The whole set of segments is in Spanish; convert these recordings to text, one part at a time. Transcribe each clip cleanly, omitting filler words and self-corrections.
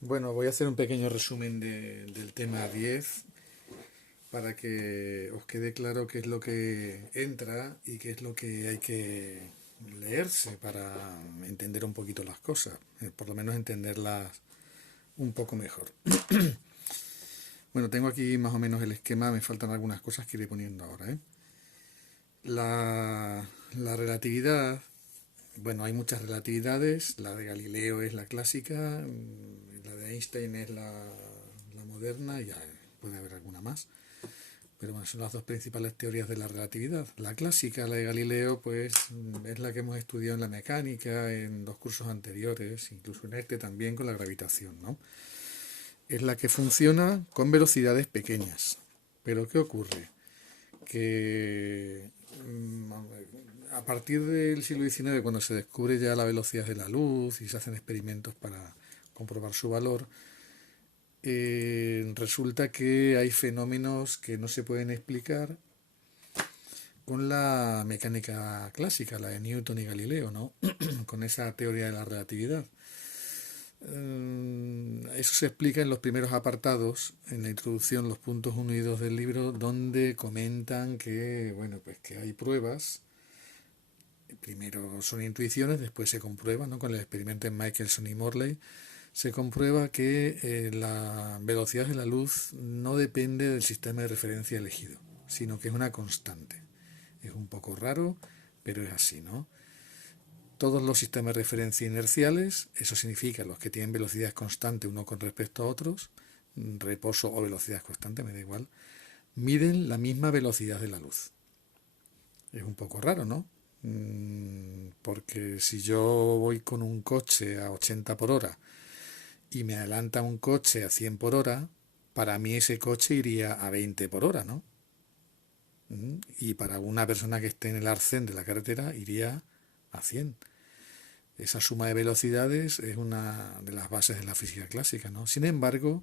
Bueno, voy a hacer un pequeño resumen del tema 10 para que os quede claro qué es lo que entra y qué es lo que hay que leerse para entender un poquito las cosas, por lo menos entenderlas un poco mejor. Bueno, tengo aquí más o menos el esquema, me faltan algunas cosas que iré poniendo ahora, ¿eh? La relatividad, bueno, hay muchas relatividades, la de Galileo es la clásica, la de Einstein es la moderna, y ya puede haber alguna más. Pero bueno, son las dos principales teorías de la relatividad. La clásica, la de Galileo, pues es la que hemos estudiado en la mecánica, en los cursos anteriores, incluso en este también con la gravitación, ¿no? Es la que funciona con velocidades pequeñas. Pero ¿qué ocurre? Que a partir del siglo XIX, cuando se descubre ya la velocidad de la luz y se hacen experimentos para comprobar su valor, resulta que hay fenómenos que no se pueden explicar con la mecánica clásica, la de Newton y Galileo, ¿no? Con esa teoría de la relatividad. Eso se explica en los primeros apartados, en la introducción, los puntos 1 y 2 del libro, donde comentan que, bueno, pues que hay pruebas. Primero son intuiciones, después se comprueba, ¿no? Con el experimento en Michelson y Morley, se comprueba que la velocidad de la luz no depende del sistema de referencia elegido, sino que es una constante. Es un poco raro, pero es así, ¿no? Todos los sistemas de referencia inerciales, eso significa los que tienen velocidad constante uno con respecto a otros, reposo o velocidad constante, me da igual, miden la misma velocidad de la luz. Es un poco raro, ¿no? Porque si yo voy con un coche a 80 por hora y me adelanta un coche a 100 por hora, para mí ese coche iría a 20 por hora, ¿no? Y para una persona que esté en el arcén de la carretera iría a 100. Esa suma de velocidades es una de las bases de la física clásica, ¿no? Sin embargo,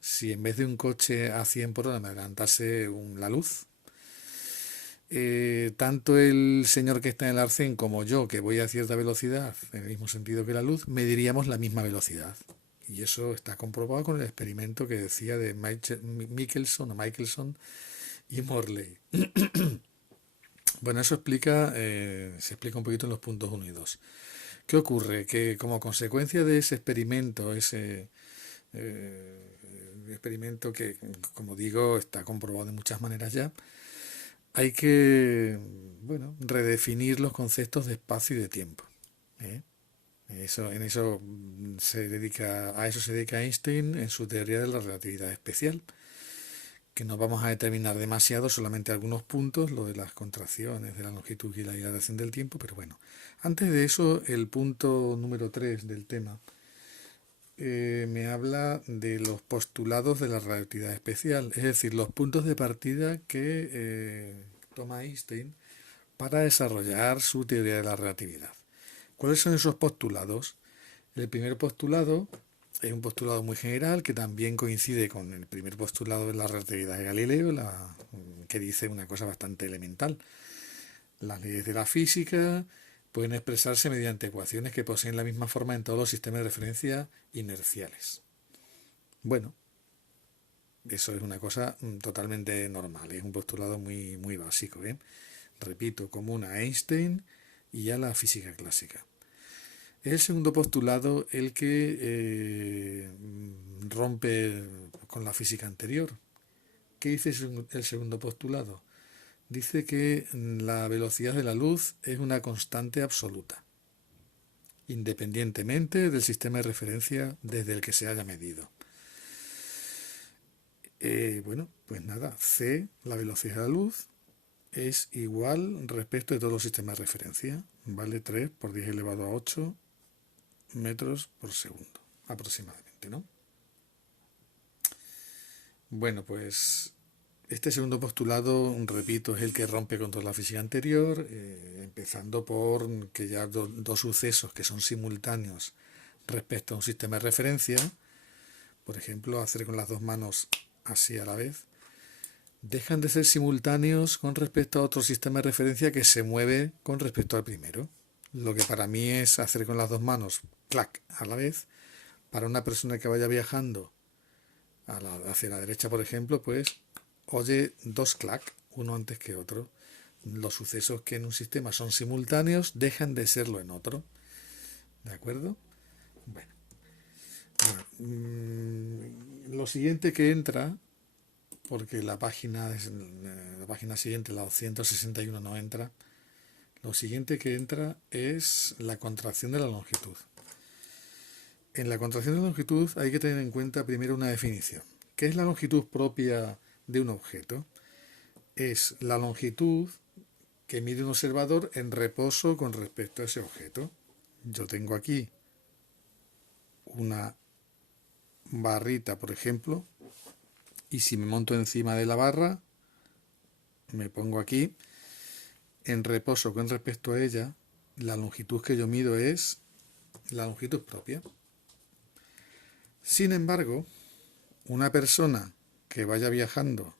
si en vez de un coche a 100 por hora me adelantase la luz, tanto el señor que está en el arcén como yo, que voy a cierta velocidad, en el mismo sentido que la luz, mediríamos la misma velocidad. Y eso está comprobado con el experimento que decía de Michelson y Morley. Bueno, eso se explica un poquito en los puntos 1 y 2. ¿Qué ocurre? Que como consecuencia de ese experimento que, como digo, está comprobado de muchas maneras ya, hay que, bueno, redefinir los conceptos de espacio y de tiempo, ¿eh? A eso se dedica Einstein en su teoría de la relatividad especial, que no vamos a determinar demasiado, solamente algunos puntos, lo de las contracciones de la longitud y la dilatación del tiempo, pero bueno. Antes de eso, el punto número 3 del tema me habla de los postulados de la relatividad especial, es decir, los puntos de partida que toma Einstein para desarrollar su teoría de la relatividad. ¿Cuáles son esos postulados? El primer postulado es un postulado muy general que también coincide con el primer postulado de la relatividad de Galileo, que dice una cosa bastante elemental. Las leyes de la física pueden expresarse mediante ecuaciones que poseen la misma forma en todos los sistemas de referencia inerciales. Bueno, eso es una cosa totalmente normal, es un postulado muy, muy básico, ¿eh? Repito, común a Einstein y a la física clásica. Es el segundo postulado el que rompe con la física anterior. ¿Qué dice el segundo postulado? Dice que la velocidad de la luz es una constante absoluta, independientemente del sistema de referencia desde el que se haya medido. Bueno, pues nada, c, la velocidad de la luz, es igual respecto de todos los sistemas de referencia. Vale 3 por 10 elevado a 8 metros por segundo, aproximadamente, ¿no? Bueno, pues este segundo postulado, repito, es el que rompe con toda la física anterior, empezando por que ya dos sucesos que son simultáneos respecto a un sistema de referencia, por ejemplo, hacer con las dos manos así a la vez, dejan de ser simultáneos con respecto a otro sistema de referencia que se mueve con respecto al primero. Lo que para mí es hacer con las dos manos, clac, a la vez, Para una persona que vaya viajando hacia la derecha, por ejemplo, pues oye dos clac, uno antes que otro. Los sucesos que en un sistema son simultáneos dejan de serlo en otro. ¿De acuerdo? Bueno, lo siguiente que entra, porque la página siguiente, la 261, no entra, lo siguiente que entra es la contracción de la longitud. En la contracción de la longitud hay que tener en cuenta primero una definición. ¿Qué es la longitud propia de un objeto? Es la longitud que mide un observador en reposo con respecto a ese objeto. Yo tengo aquí una barrita, por ejemplo, y si me monto encima de la barra, me pongo aquí, en reposo con respecto a ella, la longitud que yo mido es la longitud propia. Sin embargo, una persona que vaya viajando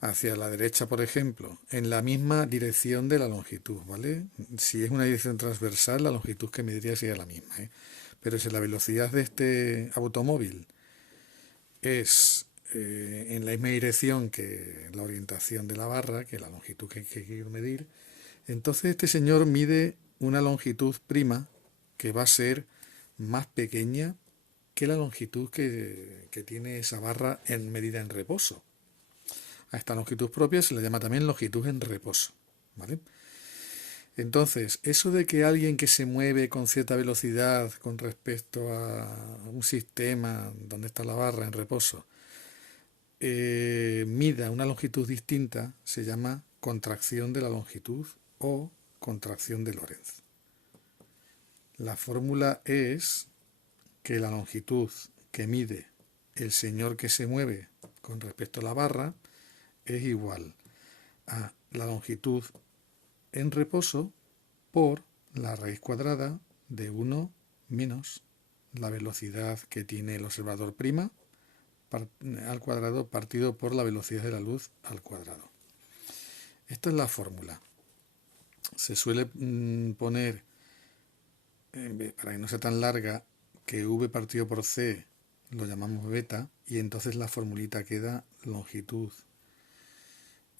hacia la derecha, por ejemplo, en la misma dirección de la longitud, ¿vale? Si es una dirección transversal, la longitud que mediría sería la misma, ¿eh? Pero si la velocidad de este automóvil es en la misma dirección que la orientación de la barra, que la longitud que quiero medir, entonces este señor mide una longitud prima que va a ser más pequeña que la longitud que tiene esa barra en medida en reposo. A esta longitud propia se le llama también longitud en reposo, ¿vale? Entonces, eso de que alguien que se mueve con cierta velocidad con respecto a un sistema donde está la barra en reposo, mida una longitud distinta, se llama contracción de la longitud o contracción de Lorentz. La fórmula es que la longitud que mide el señor que se mueve con respecto a la barra es igual a la longitud en reposo por la raíz cuadrada de 1 menos la velocidad que tiene el observador prima al cuadrado partido por la velocidad de la luz al cuadrado. Esta es la fórmula. Se suele poner, para que no sea tan larga, que v partido por c lo llamamos beta y entonces la formulita queda longitud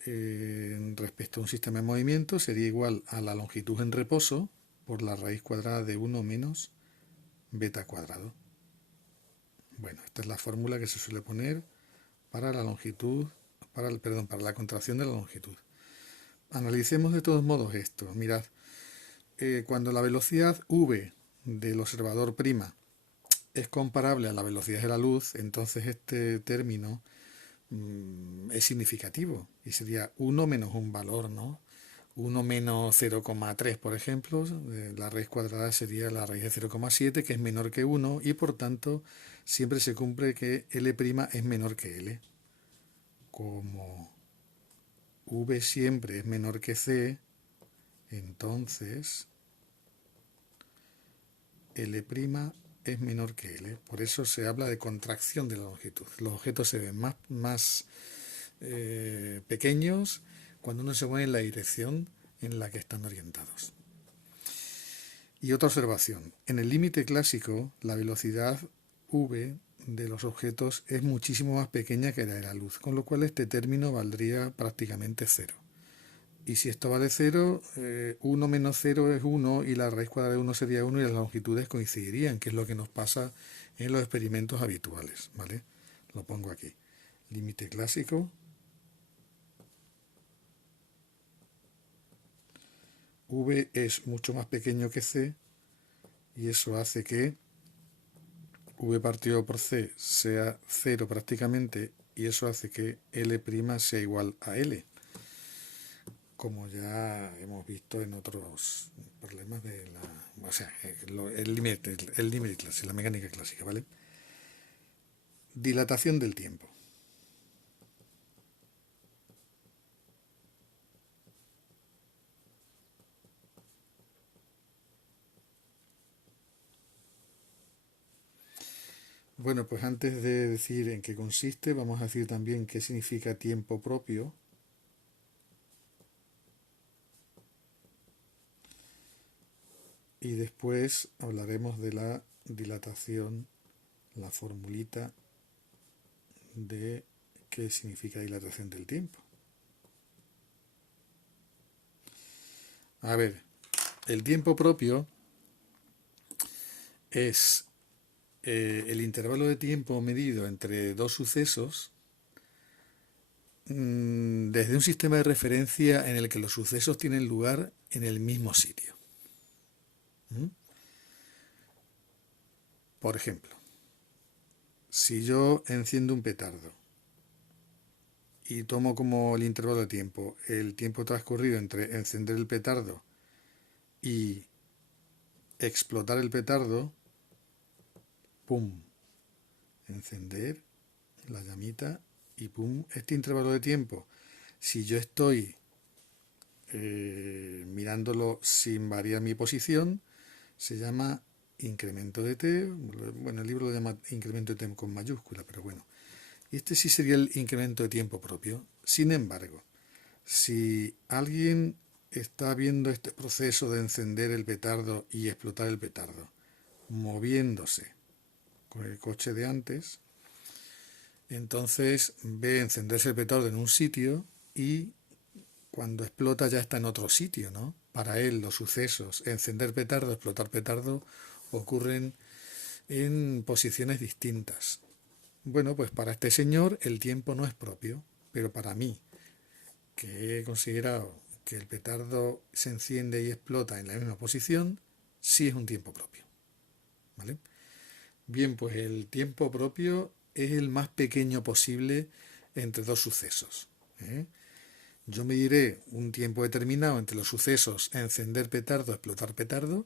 respecto a un sistema en movimiento sería igual a la longitud en reposo por la raíz cuadrada de 1 menos beta cuadrado. Bueno, esta es la fórmula que se suele poner para la longitud, para la contracción de la longitud. Analicemos de todos modos esto. Mirad, cuando la velocidad v del observador prima es comparable a la velocidad de la luz, entonces este término es significativo y sería 1 menos un valor, ¿no? 1 menos 0,3, por ejemplo, la raíz cuadrada sería la raíz de 0,7, que es menor que 1, y por tanto siempre se cumple que L' es menor que L. Como V siempre es menor que C, entonces L' es menor que L. Por eso se habla de contracción de la longitud. Los objetos se ven más pequeños cuando uno se mueve en la dirección en la que están orientados. Y otra observación. En el límite clásico, la velocidad v de los objetos es muchísimo más pequeña que la de la luz, con lo cual este término valdría prácticamente cero. Y si esto vale 0, 1 menos 0 es 1 y la raíz cuadrada de 1 sería 1 y las longitudes coincidirían, que es lo que nos pasa en los experimentos habituales, ¿vale? Lo pongo aquí. Límite clásico. V es mucho más pequeño que C y eso hace que V partido por C sea 0 prácticamente y eso hace que L' sea igual a L, como ya hemos visto en otros problemas de la, o sea, el límite clásico, la mecánica clásica, ¿vale? Dilatación del tiempo. Bueno, pues antes de decir en qué consiste, vamos a decir también qué significa tiempo propio. y después hablaremos de la dilatación, la formulita de qué significa dilatación del tiempo. A ver, el tiempo propio es el intervalo de tiempo medido entre dos sucesos desde un sistema de referencia en el que los sucesos tienen lugar en el mismo sitio. ¿Mm? Por ejemplo, si yo enciendo un petardo y tomo como el intervalo de tiempo el tiempo transcurrido entre encender el petardo y explotar el petardo, ¡pum!, encender la llamita y ¡pum!, este intervalo de tiempo, si yo estoy mirándolo sin variar mi posición, se llama incremento de t. Bueno, el libro lo llama incremento de t con mayúscula, pero bueno, este sí sería el incremento de tiempo propio. Sin embargo, si alguien está viendo este proceso de encender el petardo y explotar el petardo, moviéndose con el coche de antes, entonces ve encenderse el petardo en un sitio y cuando explota ya está en otro sitio, ¿no? Para él los sucesos, encender petardo, explotar petardo, ocurren en posiciones distintas. Bueno, pues para este señor el tiempo no es propio, pero para mí, que he considerado que el petardo se enciende y explota en la misma posición, sí es un tiempo propio. ¿Vale? Bien, pues el tiempo propio es el más pequeño posible entre dos sucesos. Yo mediré un tiempo determinado entre los sucesos encender petardo, explotar petardo,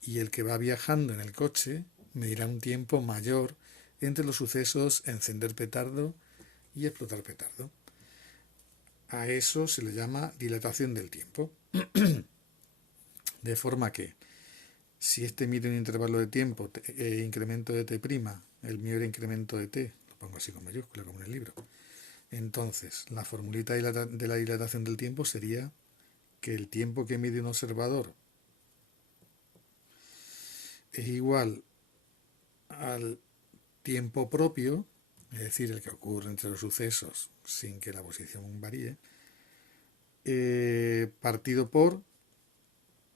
y el que va viajando en el coche medirá un tiempo mayor entre los sucesos encender petardo y explotar petardo. A eso se le llama dilatación del tiempo. De forma que, si este mide un intervalo de tiempo, incremento de t', el mío era incremento de t, lo pongo así con mayúscula como en el libro, entonces la formulita de la dilatación del tiempo sería que el tiempo que mide un observador es igual al tiempo propio, es decir, el que ocurre entre los sucesos sin que la posición varíe, partido por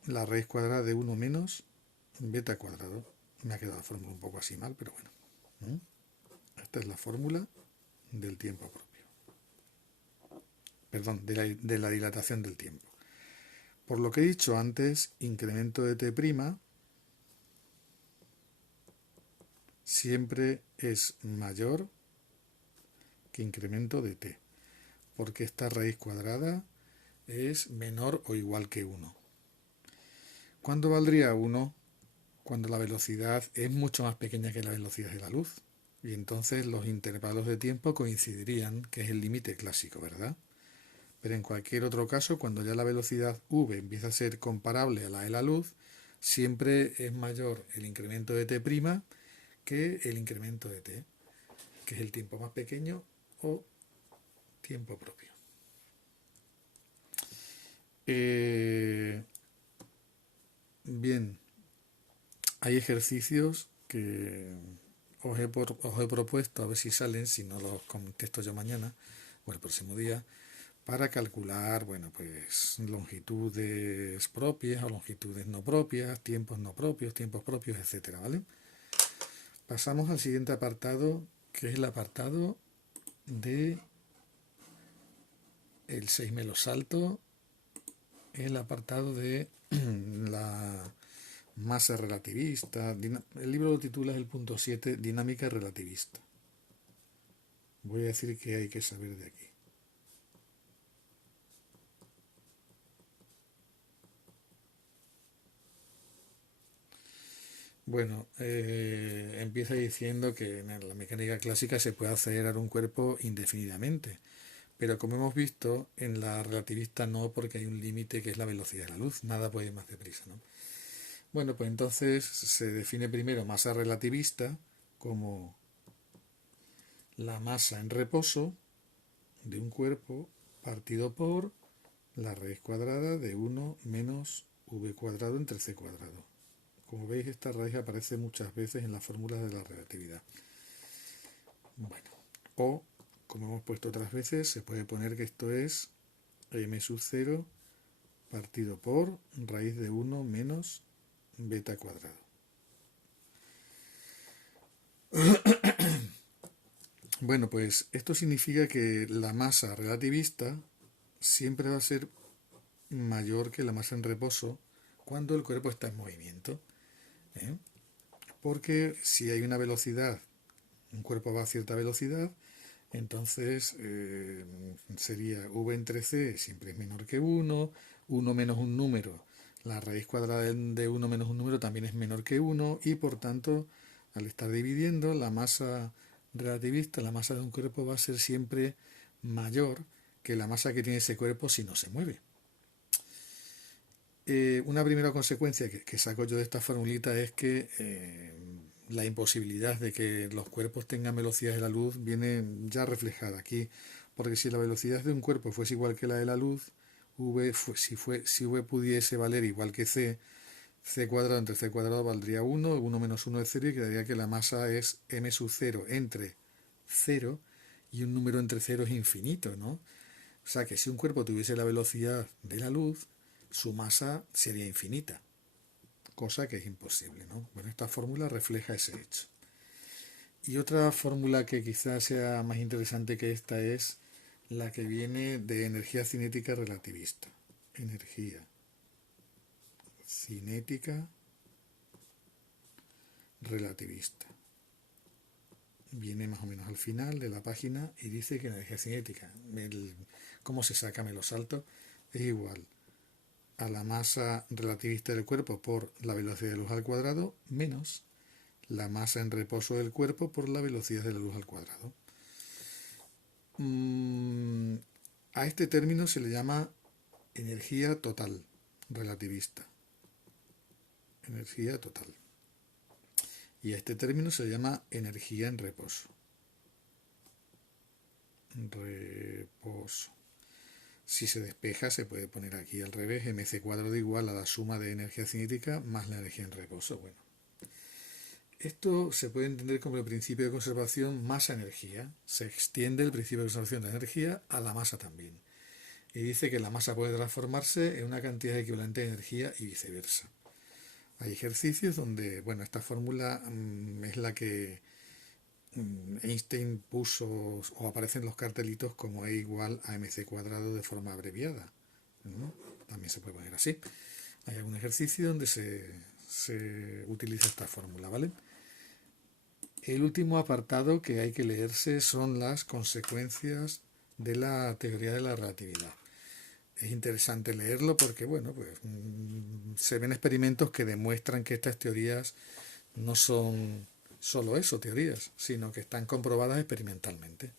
la raíz cuadrada de 1 menos beta cuadrado. Me ha quedado la fórmula un poco así mal, pero bueno. Esta es la fórmula del tiempo propio. Perdón, de la dilatación del tiempo. Por lo que he dicho antes, incremento de t' siempre es mayor que incremento de t, porque esta raíz cuadrada es menor o igual que 1. ¿Cuándo valdría 1? Cuando la velocidad es mucho más pequeña que la velocidad de la luz. Y entonces los intervalos de tiempo coincidirían, que es el límite clásico, ¿verdad? Pero en cualquier otro caso, cuando ya la velocidad v empieza a ser comparable a la de la luz, siempre es mayor el incremento de t' que el incremento de t, que es el tiempo más pequeño o tiempo propio. Bien, hay ejercicios que os he propuesto, a ver si salen, si no los contesto yo mañana o el próximo día, para calcular, bueno, pues longitudes propias o longitudes no propias, tiempos no propios, tiempos propios, etcétera, ¿vale? Pasamos al siguiente apartado, que es el apartado de el 6 me lo salto, el apartado de la masa relativista. El libro lo titula el punto 7, dinámica relativista. Voy a decir qué hay que saber de aquí. Bueno, empieza diciendo que en la mecánica clásica se puede acelerar un cuerpo indefinidamente, pero como hemos visto, en la relativista no, porque hay un límite que es la velocidad de la luz, nada puede ir más deprisa, ¿no? Bueno, pues entonces se define primero masa relativista como la masa en reposo de un cuerpo partido por la raíz cuadrada de 1 menos v cuadrado entre c cuadrado. Como veis, esta raíz aparece muchas veces en las fórmulas de la relatividad. Bueno, o, como hemos puesto otras veces, se puede poner que esto es m sub 0 partido por raíz de 1 menos beta cuadrado. Bueno, pues esto significa que la masa relativista siempre va a ser mayor que la masa en reposo cuando el cuerpo está en movimiento. ¿eh? Porque si hay una velocidad, un cuerpo va a cierta velocidad, entonces sería v entre c siempre es menor que 1, 1 menos un número, la raíz cuadrada de 1 menos un número también es menor que 1 y por tanto al estar dividiendo la masa relativista, la masa de un cuerpo va a ser siempre mayor que la masa que tiene ese cuerpo si no se mueve. Una primera consecuencia que saco yo de esta formulita es que la imposibilidad de que los cuerpos tengan velocidades de la luz viene ya reflejada aquí, porque si la velocidad de un cuerpo fuese igual que la de la luz, si v pudiese valer igual que c cuadrado entre c cuadrado valdría 1, 1 menos 1 es 0 y quedaría que la masa es m sub 0 entre 0 y un número entre 0 es infinito, ¿no? O sea que si un cuerpo tuviese la velocidad de la luz, su masa sería infinita, cosa que es imposible, ¿no? Bueno, esta fórmula refleja ese hecho. Y otra fórmula que quizás sea más interesante que esta es la que viene de energía cinética relativista. Energía cinética relativista. Viene más o menos al final de la página y dice que la energía cinética, cómo se saca, me lo salto, es igual a la masa relativista del cuerpo por la velocidad de luz al cuadrado menos la masa en reposo del cuerpo por la velocidad de la luz al cuadrado. A este término se le llama energía total relativista. Energía total. Y a este término se le llama energía en reposo. Reposo. Si se despeja se puede poner aquí al revés, mc cuadrado igual a la suma de energía cinética más la energía en reposo. Bueno, esto se puede entender como el principio de conservación masa-energía. Se extiende el principio de conservación de energía a la masa también. Y dice que la masa puede transformarse en una cantidad equivalente de energía y viceversa. Hay ejercicios donde, bueno, esta fórmula es la que Einstein puso o aparecen los cartelitos como E igual a mc cuadrado de forma abreviada, ¿no? También se puede poner así. Hay algún ejercicio donde se utiliza esta fórmula, ¿vale? El último apartado que hay que leerse son las consecuencias de la teoría de la relatividad. Es interesante leerlo porque, bueno, pues se ven experimentos que demuestran que estas teorías no son solo eso, teorías, sino que están comprobadas experimentalmente.